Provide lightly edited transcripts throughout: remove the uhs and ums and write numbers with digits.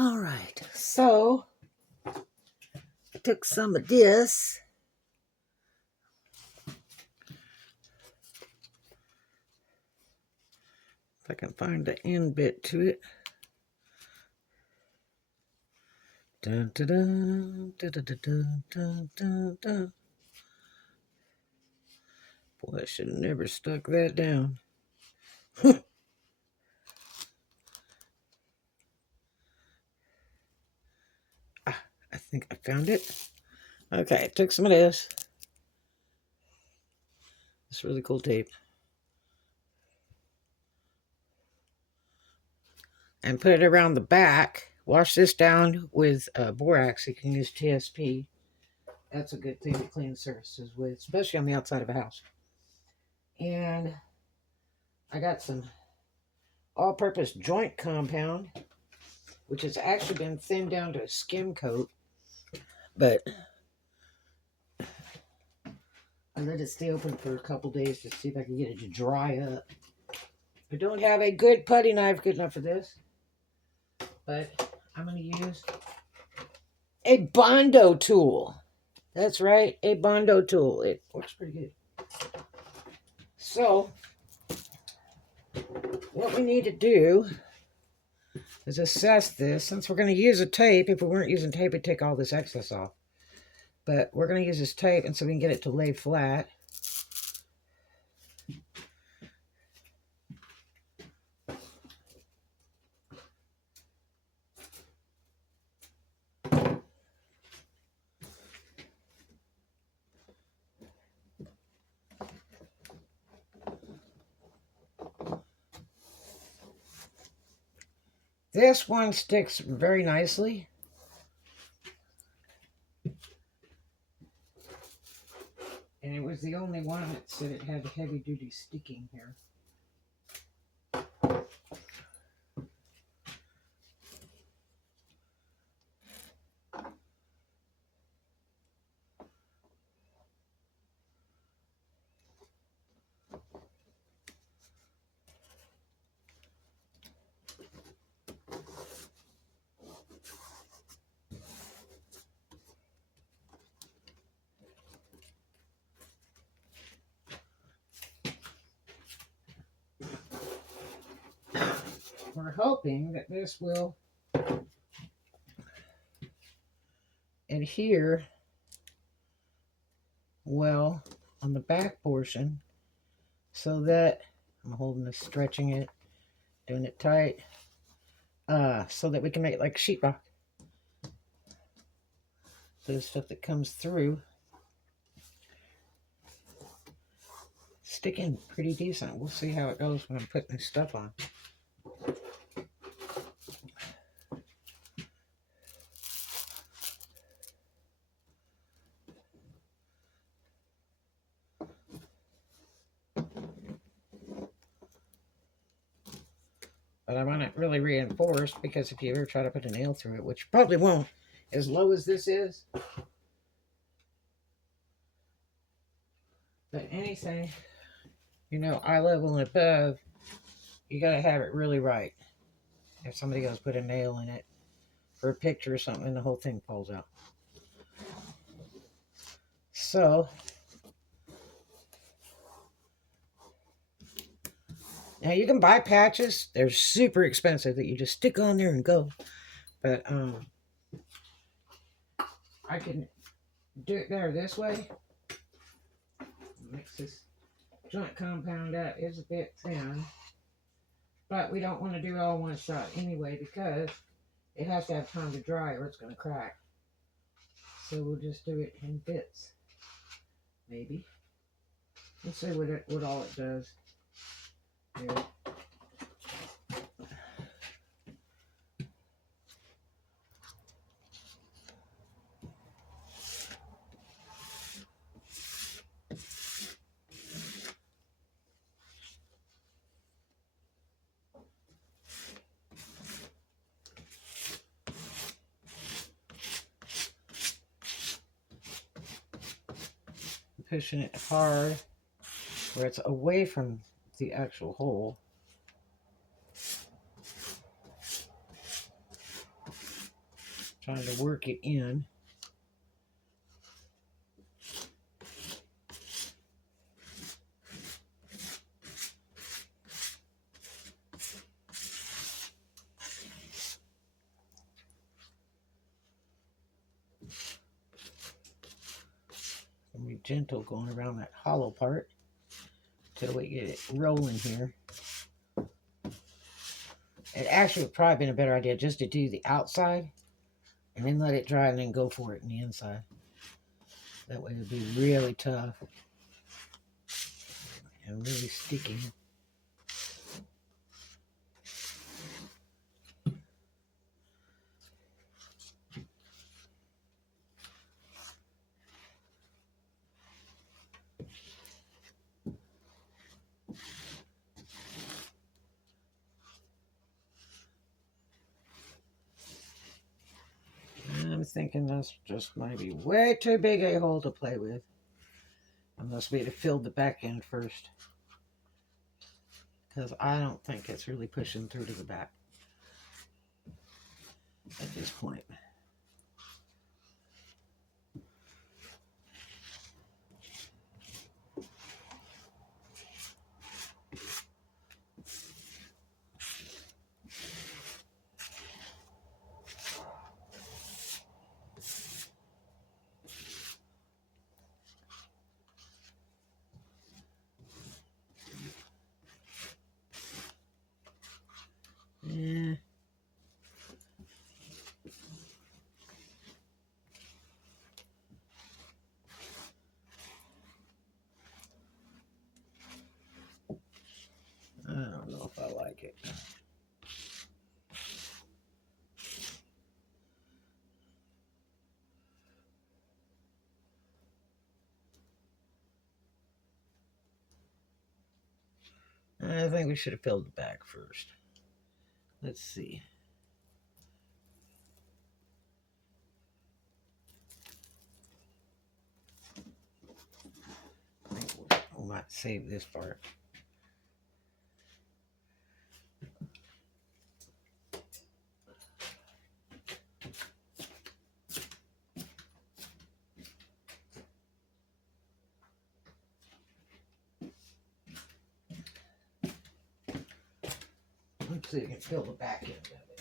All right, so I took some of this. If I can find the end bit to it. Dun, dun, dun, dun, dun, dun, dun, dun, dun. Boy, I should have never stuck that down. I think I found it. Okay, I took some of this. It's really cool tape. And put it around the back. Wash this down with borax. You can use TSP. That's a good thing to clean surfaces with, especially on the outside of a house. And I got some all-purpose joint compound, which has actually been thinned down to a skim coat. But I let it stay open for a couple days to see if I can get it to dry up. I don't have a good putty knife good enough for this, but I'm going to use a Bondo tool. That's right, a Bondo tool. It works pretty good. So, what we need to do is assess this. Since we're going to use a tape, if we weren't using tape, we'd take all this excess off. But we're going to use this tape, and so we can get it to lay flat. This one sticks very nicely. And it was the only one that said it had heavy duty sticking here. We're hoping that this will adhere well on the back portion so that I'm holding this, stretching it, doing it tight, so that we can make it like sheetrock. So the stuff that comes through sticking pretty decent. We'll see how it goes when I'm putting this stuff on. But I want it really reinforced, because if you ever try to put a nail through it, which you probably won't, as low as this is. But anything, you know, eye level and above, you got to have it really right. If somebody goes put a nail in it for a picture or something, the whole thing falls out. So, now you can buy patches. They're super expensive that you just stick on there and go. But I can do it better this way. Mix this joint compound up. It's a bit thin, but we don't want to do it all in one shot anyway, because it has to have time to dry or it's going to crack. So we'll just do it in bits, maybe. Let's see what all it does. Here. Pushing it hard where it's away from the actual hole. trying to work it in. Be gentle going around that hollow part till we get it rolling here. It actually would probably been a better idea just to do the outside and then let it dry and then go for it in the inside. That way it would be really tough and really sticky. I'm thinking that's just might be way too big a hole to play with. Unless we'd have filled the back end first. Because I don't think it's really pushing through to the back at this point. Yeah. I don't know if I like it. I think we should have filled the back first. Let's see. I think we might save this part. Let's see if we can fill the back end of it.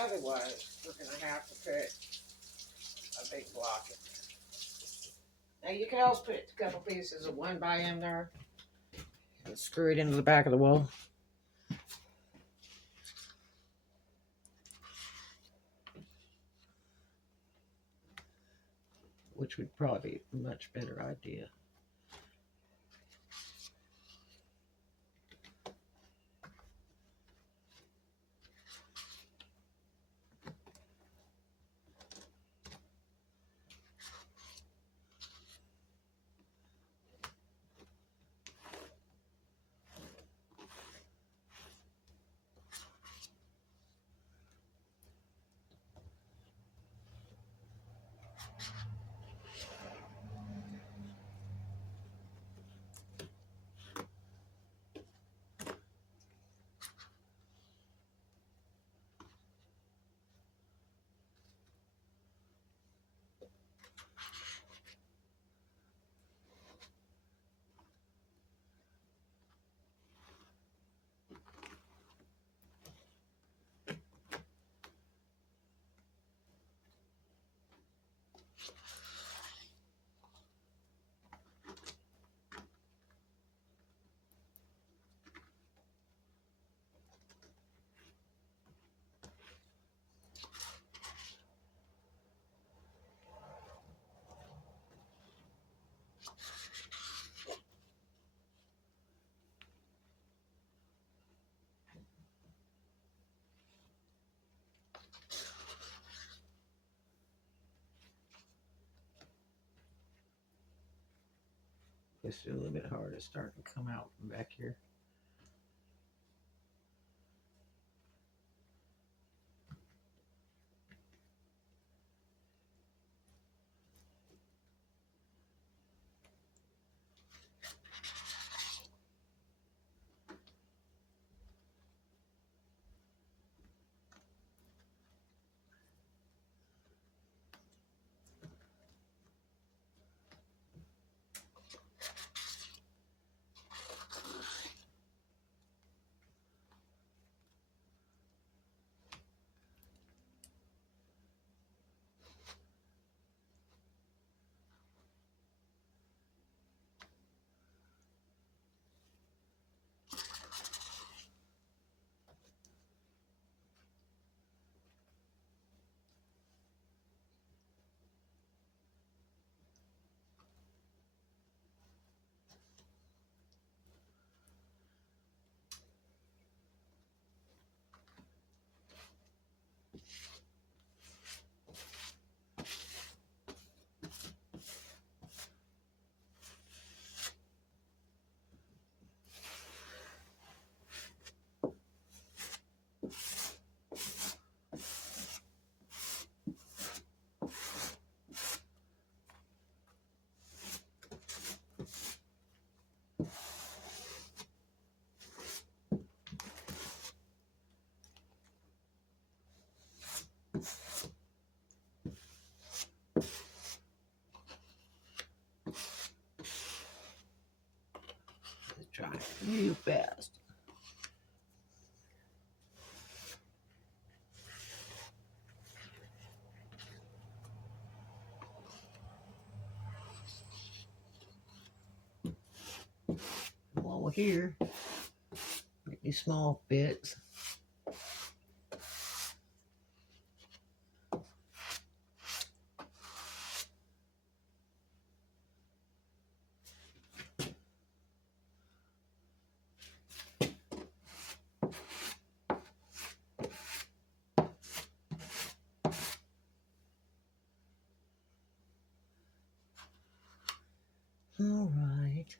Otherwise, we're going to have to put a big block in there. Now, you can also put a couple pieces of 1x in there and screw it into the back of the wall. Which would probably be a much better idea. It's a little bit hard. It's starting to come out from back here. Try real fast. While we're here, get these small bits. All right.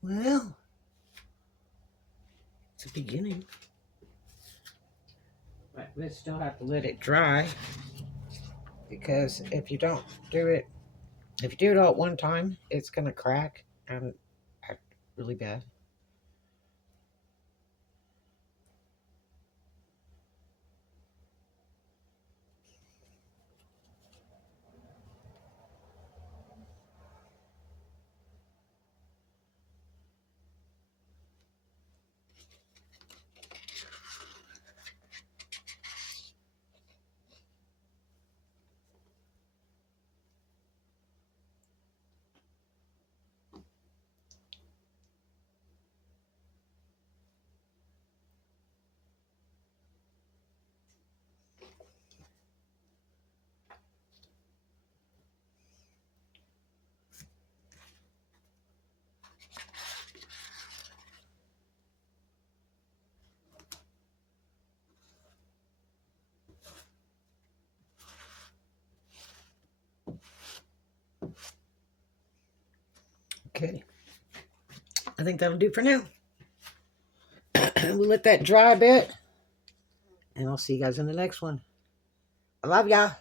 Well, it's a beginning. But we still have to let it dry, because if you don't do it, if you do it all at one time, it's gonna crack and act really bad. Okay. I think that'll do for now. We'll let that dry a bit, and I'll see you guys in the next one. I love y'all.